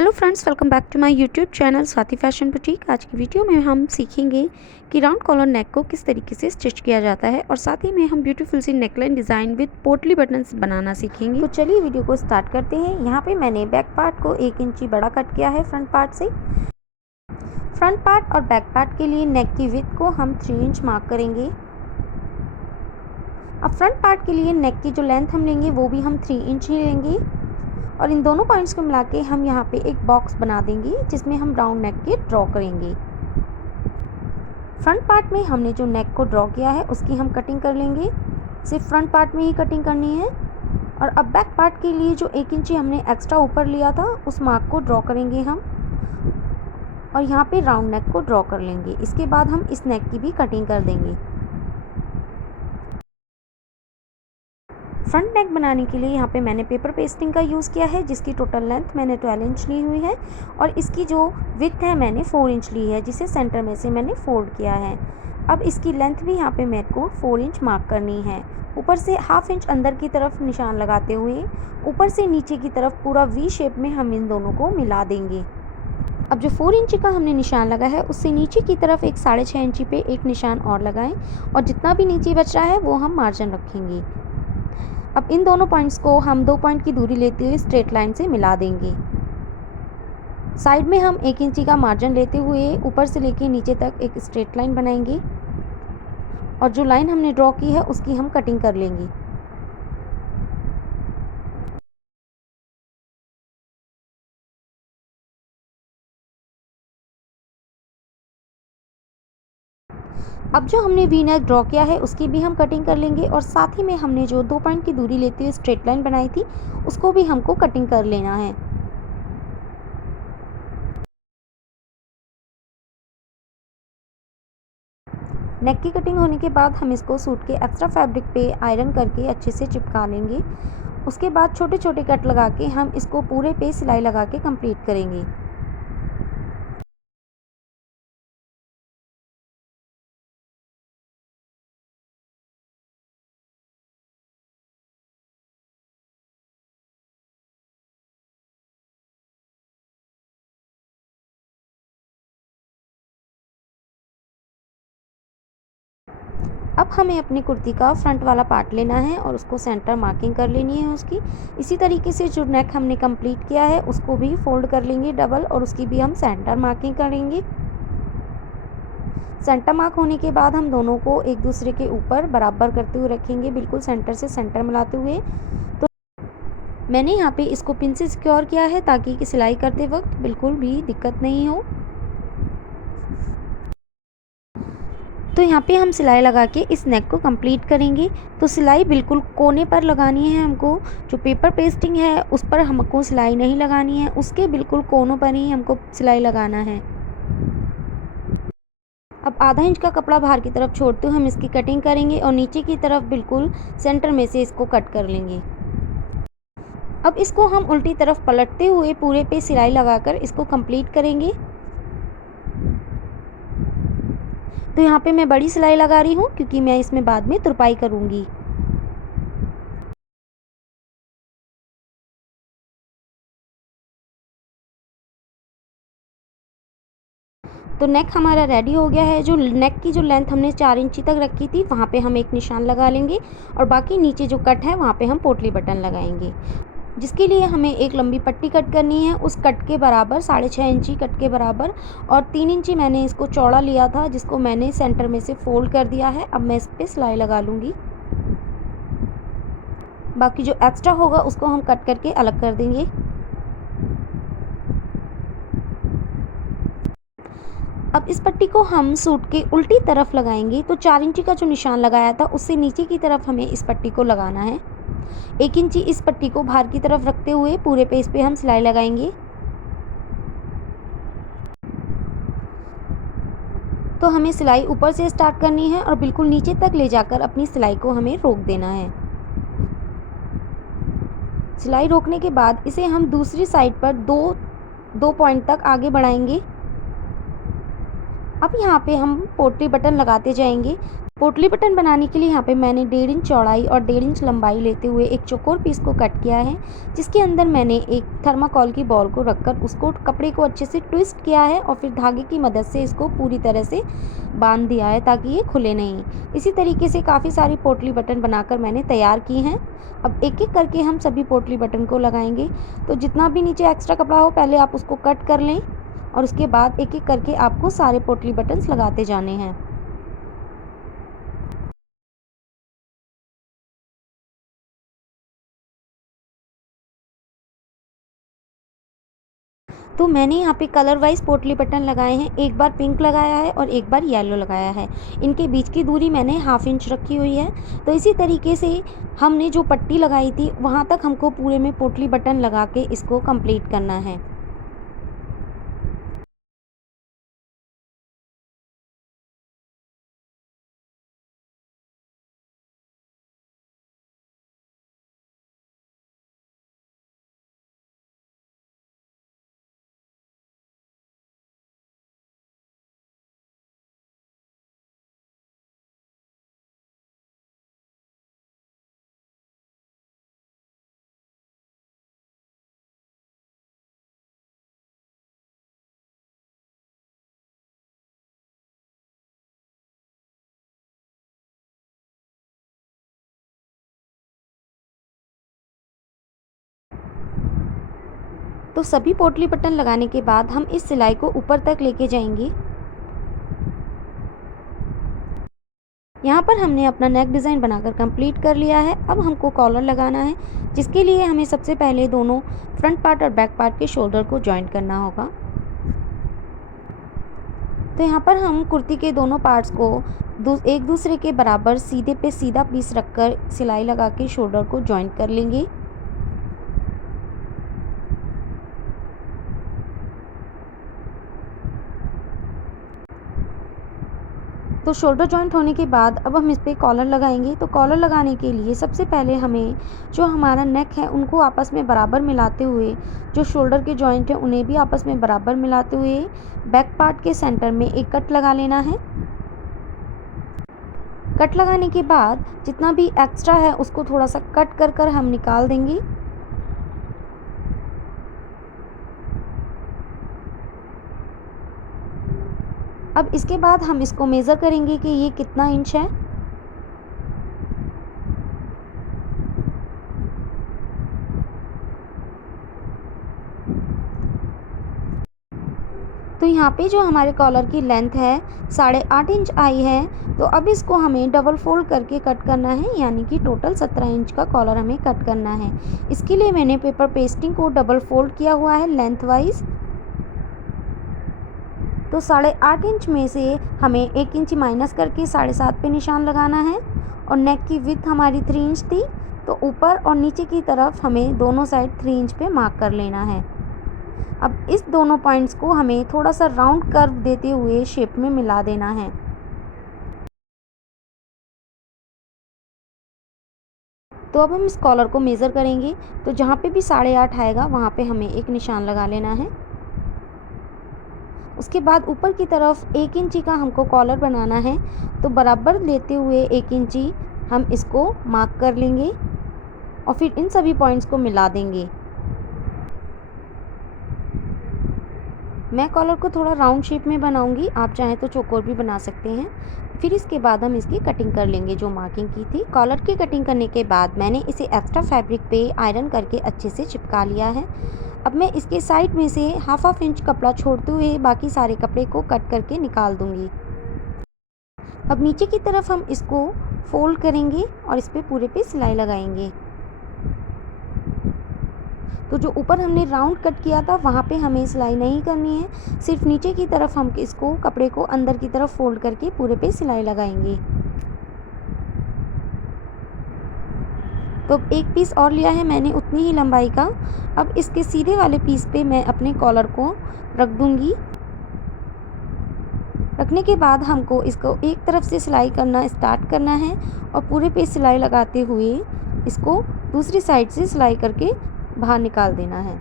Hello friends, welcome back to my YouTube channel Swati fashion boutique. आज की video में हम सीखेंगे कि राउंड कॉलर नेक को किस तरीके से स्टिच किया जाता है और साथ ही में हम ब्यूटीफुल सी neckline design with potli buttons बनाना सीखेंगे। तो चलिए वीडियो को स्टार्ट करते हैं। यहाँ पे मैंने बैक पार्ट को 1 इंची बड़ा कट किया है फ्रंट पार्ट से। फ्रंट पार्ट और बैक पार्ट के लिए नेक की विड्थ को हम 3 इंच मार्क करेंगे। अब फ्रंट पार्ट के लिए नेक की जो लेंथ हम लेंगे वो भी हम 3 इंच ही लेंगे और इन दोनों पॉइंट्स को मिला के हम यहाँ पे एक बॉक्स बना देंगे जिसमें हम राउंड नेक के ड्रॉ करेंगे। फ्रंट पार्ट में हमने जो नेक को ड्रॉ किया है उसकी हम कटिंग कर लेंगे। सिर्फ फ्रंट पार्ट में ही कटिंग करनी है। और अब बैक पार्ट के लिए जो 1 इंची हमने एक्स्ट्रा ऊपर लिया था उस मार्क को ड्रॉ करेंगे हम और यहाँ पे राउंड नेक को ड्रॉ कर लेंगे। इसके बाद हम इस नेक की भी कटिंग कर देंगे। फ्रंट नेक बनाने के लिए यहाँ पे मैंने पेपर पेस्टिंग का यूज़ किया है जिसकी टोटल लेंथ मैंने 12 इंच ली हुई है और इसकी जो विड्थ है मैंने 4 इंच ली है जिसे सेंटर में से मैंने फोल्ड किया है। अब इसकी लेंथ भी यहाँ पे मेरे को 4 इंच मार्क करनी है। ऊपर से हाफ इंच अंदर की तरफ निशान लगाते हुए ऊपर से नीचे की तरफ पूरा वी शेप में हम इन दोनों को मिला देंगे। अब जो 4 इंची का हमने निशान लगा है उससे नीचे की तरफ एक 6.5 इंची पे एक निशान और लगाएं और जितना भी नीचे बच रहा है वो हम मार्जिन रखेंगे। अब इन दोनों पॉइंट्स को हम 2 पॉइंट की दूरी लेते हुए स्ट्रेट लाइन से मिला देंगे। साइड में हम 1 इंची का मार्जिन लेते हुए ऊपर से लेके नीचे तक एक स्ट्रेट लाइन बनाएंगे और जो लाइन हमने ड्रॉ की है उसकी हम कटिंग कर लेंगे। अब जो हमने वी नेक ड्रॉ किया है उसकी भी हम कटिंग कर लेंगे और साथ ही में हमने जो 2 पॉइंट की दूरी लेते हुए स्ट्रेट लाइन बनाई थी उसको भी हमको कटिंग कर लेना है। नेक की कटिंग होने के बाद हम इसको सूट के एक्स्ट्रा फैब्रिक पे आयरन करके अच्छे से चिपका लेंगे। उसके बाद छोटे छोटे कट लगा के हम इसको पूरे पे सिलाई लगा के कंप्लीट करेंगे। अब हमें अपनी कुर्ती का फ्रंट वाला पार्ट लेना है और उसको सेंटर मार्किंग कर लेनी है उसकी। इसी तरीके से जो नेक हमने कंप्लीट किया है उसको भी फोल्ड कर लेंगे डबल और उसकी भी हम सेंटर मार्किंग करेंगे। सेंटर मार्क होने के बाद हम दोनों को एक दूसरे के ऊपर बराबर करते हुए रखेंगे, बिल्कुल सेंटर से सेंटर मिलाते हुए। तो मैंने यहाँ पे इसको पिन से सिक्योर किया है ताकि कि सिलाई करते वक्त बिल्कुल भी दिक्कत नहीं हो। तो यहाँ पे हम सिलाई लगा के इस नेक को कंप्लीट करेंगे। तो सिलाई बिल्कुल कोने पर लगानी है हमको। जो पेपर पेस्टिंग है उस पर हमको सिलाई नहीं लगानी है, उसके बिल्कुल कोनों पर ही हमको सिलाई लगाना है। अब आधा इंच का कपड़ा बाहर की तरफ छोड़ते हुए हम इसकी कटिंग करेंगे और नीचे की तरफ बिल्कुल सेंटर में से इसको कट कर लेंगे। अब इसको हम उल्टी तरफ पलटते हुए पूरे पे सिलाई लगाकर इसको कंप्लीट करेंगे। तो यहाँ पे मैं बड़ी सिलाई लगा रही हूँ क्योंकि मैं इसमें बाद में तुरपाई करूँगी। तो नेक हमारा रेडी हो गया है। जो नेक की जो लेंथ हमने 4 इंची तक रखी थी वहाँ पे हम एक निशान लगा लेंगे और बाकी नीचे जो कट है वहाँ पे हम पोटली बटन लगाएंगे, जिसके लिए हमें एक लंबी पट्टी कट करनी है। उस कट के बराबर 6.5 इंची कट के बराबर और 3 इंची मैंने इसको चौड़ा लिया था जिसको मैंने सेंटर में से फोल्ड कर दिया है। अब मैं इस पर सिलाई लगा लूँगी। बाकी जो एक्स्ट्रा होगा उसको हम कट करके अलग कर देंगे। अब इस पट्टी को हम सूट के उल्टी तरफ लगाएंगे। तो 4 इंची का जो निशान लगाया था उससे नीचे की तरफ हमें इस पट्टी को लगाना है। 1 इंची इस पट्टी को बाहर की तरफ रखते हुए पूरे पेज पे हम सिलाई लगाएंगे। तो हमें सिलाई ऊपर से स्टार्ट करनी है और बिल्कुल नीचे तक ले जाकर अपनी सिलाई को हमें रोक देना है। सिलाई रोकने के बाद इसे हम दूसरी साइड पर दो पॉइंट तक आगे बढ़ाएंगे। अब यहाँ पे हम पोटली बटन लगाते जाएंगे। पोटली बटन बनाने के लिए यहाँ पे मैंने 1.5 इंच चौड़ाई और 1.5 इंच लंबाई लेते हुए एक चौकोर पीस को कट किया है, जिसके अंदर मैंने एक थर्माकोल की बॉल को रखकर उसको कपड़े को अच्छे से ट्विस्ट किया है और फिर धागे की मदद से इसको पूरी तरह से बांध दिया है ताकि ये खुले नहीं। इसी तरीके से काफ़ी सारी पोटली बटन बनाकर मैंने तैयार की हैं। अब एक एक करके हम सभी पोटली बटन को लगाएंगे। तो जितना भी नीचे एक्स्ट्रा कपड़ा हो पहले आप उसको कट कर लें और उसके बाद एक एक करके आपको सारे पोटली बटन्स लगाते जाने हैं। तो मैंने यहाँ पे कलर वाइज़ पोटली बटन लगाए हैं, एक बार पिंक लगाया है और एक बार येलो लगाया है। इनके बीच की दूरी मैंने 1/2 इंच रखी हुई है। तो इसी तरीके से हमने जो पट्टी लगाई थी वहाँ तक हमको पूरे में पोटली बटन लगा के इसको कंप्लीट करना है। तो सभी पोटली बटन लगाने के बाद हम इस सिलाई को ऊपर तक लेके जाएंगे। यहाँ पर हमने अपना नेक डिज़ाइन बनाकर कंप्लीट कर लिया है। अब हमको कॉलर लगाना है, जिसके लिए हमें सबसे पहले दोनों फ्रंट पार्ट और बैक पार्ट के शोल्डर को जॉइंट करना होगा। तो यहाँ पर हम कुर्ती के दोनों पार्ट्स को एक दूसरे के बराबर सीधे पे सीधा पीस रखकर सिलाई लगा के शोल्डर को जॉइंट कर लेंगे। तो शोल्डर जॉइंट होने के बाद अब हम इस पर कॉलर लगाएंगे। तो कॉलर लगाने के लिए सबसे पहले हमें जो हमारा नेक है उनको आपस में बराबर मिलाते हुए, जो शोल्डर के जॉइंट हैं उन्हें भी आपस में बराबर मिलाते हुए बैक पार्ट के सेंटर में एक कट लगा लेना है। कट लगाने के बाद जितना भी एक्स्ट्रा है उसको थोड़ा सा कट कर कर हम निकाल देंगे। अब इसके बाद हम इसको मेज़र करेंगे कि ये कितना इंच है। तो यहाँ पे जो हमारे कॉलर की लेंथ है 8.5 इंच आई है। तो अब इसको हमें डबल फोल्ड करके कट करना है, यानी कि टोटल 17 इंच का कॉलर हमें कट करना है। इसके लिए मैंने पेपर पेस्टिंग को डबल फोल्ड किया हुआ है लेंथ वाइज। तो 8.5 इंच में से हमें 1 इंच माइनस करके 7.5 पे निशान लगाना है। और नेक की विड्थ हमारी 3 इंच थी, तो ऊपर और नीचे की तरफ हमें दोनों साइड 3 इंच पे मार्क कर लेना है। अब इस दोनों पॉइंट्स को हमें थोड़ा सा राउंड कर्व देते हुए शेप में मिला देना है। तो अब हम इस कॉलर को मेज़र करेंगे। तो जहाँ पे भी 8.5 आएगा वहाँ पे हमें एक निशान लगा लेना है। उसके बाद ऊपर की तरफ 1 इंची का हमको कॉलर बनाना है। तो बराबर लेते हुए 1 इंची हम इसको मार्क कर लेंगे और फिर इन सभी पॉइंट्स को मिला देंगे। मैं कॉलर को थोड़ा राउंड शेप में बनाऊंगी, आप चाहें तो चौकोर भी बना सकते हैं। फिर इसके बाद हम इसकी कटिंग कर लेंगे जो मार्किंग की थी। कॉलर की कटिंग करने के बाद मैंने इसे एक्स्ट्रा फैब्रिक पे आयरन करके अच्छे से चिपका लिया है। अब मैं इसके साइड में से 1/2 इंच कपड़ा छोड़ते हुए बाकी सारे कपड़े को कट करके निकाल दूंगी। अब नीचे की तरफ हम इसको फोल्ड करेंगे और इस पर पूरे पे सिलाई लगाएंगे। तो जो ऊपर हमने राउंड कट किया था वहाँ पे हमें सिलाई नहीं करनी है, सिर्फ नीचे की तरफ हम इसको कपड़े को अंदर की तरफ फोल्ड करके पूरे पे सिलाई लगाएंगे। तो एक पीस और लिया है मैंने उतनी ही लंबाई का। अब इसके सीधे वाले पीस पे मैं अपने कॉलर को रख दूंगी। रखने के बाद हमको इसको एक तरफ से सिलाई करना स्टार्ट करना है और पूरे पे सिलाई लगाते हुए इसको दूसरी साइड से सिलाई करके बाहर निकाल देना है।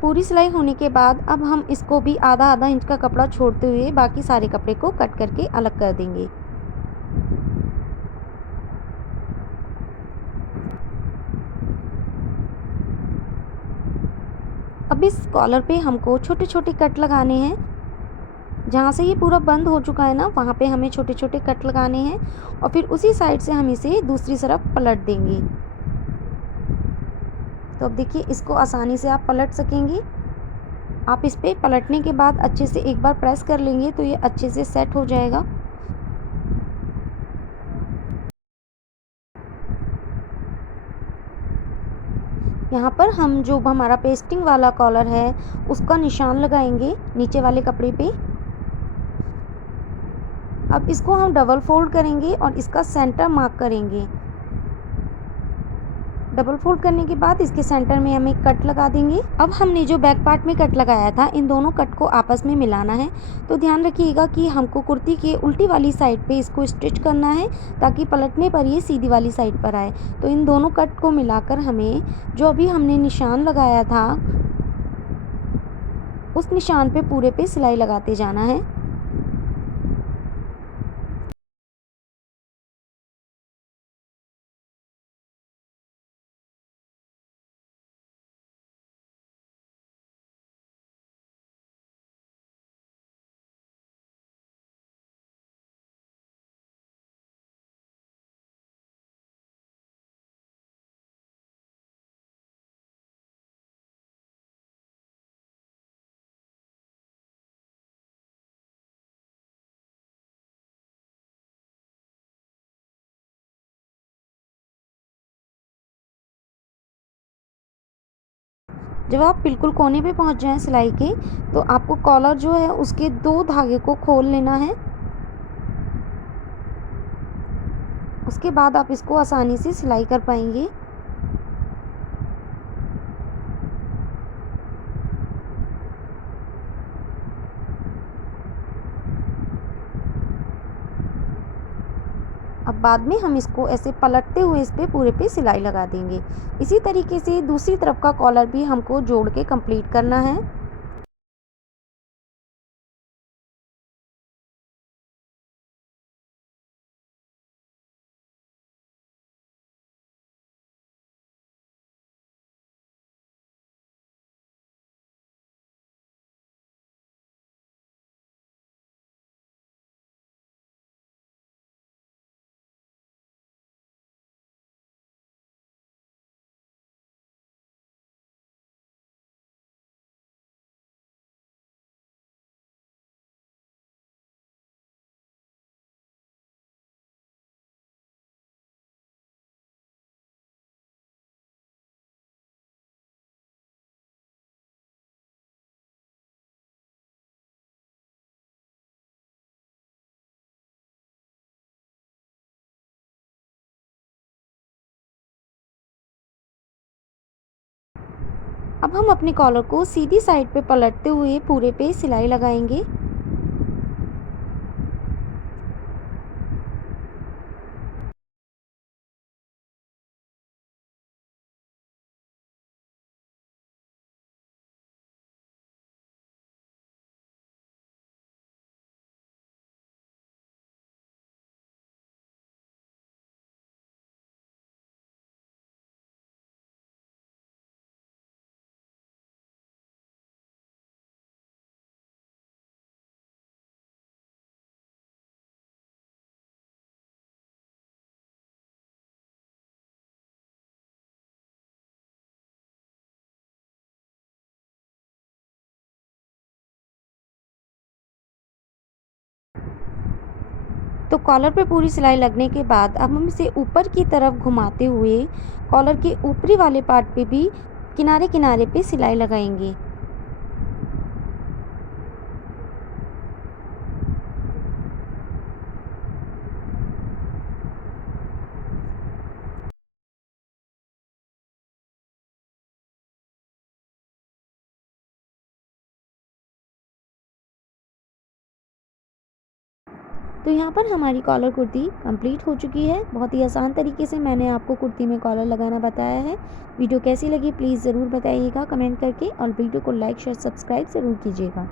पूरी सिलाई होने के बाद अब हम इसको भी आधा आधा इंच का कपड़ा छोड़ते हुए बाकी सारे कपड़े को कट करके अलग कर देंगे। अब इस कॉलर पे हमको छोटे छोटे कट लगाने हैं। जहाँ से ये पूरा बंद हो चुका है ना, वहाँ पे हमें छोटे छोटे कट लगाने हैं और फिर उसी साइड से हम इसे दूसरी तरफ पलट देंगे। तो अब देखिए इसको आसानी से आप पलट सकेंगे। आप इस पे पलटने के बाद अच्छे से एक बार प्रेस कर लेंगे तो ये अच्छे से सेट हो जाएगा। यहाँ पर हम जो हमारा पेस्टिंग वाला कॉलर है उसका निशान लगाएंगे नीचे वाले कपड़े पे। अब इसको हम डबल फोल्ड करेंगे और इसका सेंटर मार्क करेंगे। डबल फोल्ड करने के बाद इसके सेंटर में हम एक कट लगा देंगे। अब हमने जो बैक पार्ट में कट लगाया था, इन दोनों कट को आपस में मिलाना है। तो ध्यान रखिएगा कि हमको कुर्ती के उल्टी वाली साइड पे इसको स्टिच करना है ताकि पलटने पर ये सीधी वाली साइड पर आए। तो इन दोनों कट को मिलाकर हमें जो अभी हमने निशान लगाया था उस निशान पे पूरे पे सिलाई लगाते जाना है। जब आप बिल्कुल कोने पे पहुंच जाएं सिलाई के, तो आपको कॉलर जो है उसके 2 धागे को खोल लेना है। उसके बाद आप इसको आसानी से सिलाई कर पाएंगे। अब बाद में हम इसको ऐसे पलटते हुए इस पे पूरे पे सिलाई लगा देंगे। इसी तरीके से दूसरी तरफ का कॉलर भी हमको जोड़ के कंप्लीट करना है। अब हम अपने कॉलर को सीधी साइड पे पलटते हुए पूरे पे सिलाई लगाएंगे। तो कॉलर पे पूरी सिलाई लगने के बाद अब हम इसे ऊपर की तरफ घुमाते हुए कॉलर के ऊपरी वाले पार्ट पे भी किनारे किनारे पे सिलाई लगाएंगे। तो यहाँ पर हमारी कॉलर कुर्ती कंप्लीट हो चुकी है। बहुत ही आसान तरीके से मैंने आपको कुर्ती में कॉलर लगाना बताया है। वीडियो कैसी लगी प्लीज़ ज़रूर बताइएगा कमेंट करके, और वीडियो को लाइक शेयर सब्सक्राइब ज़रूर कीजिएगा।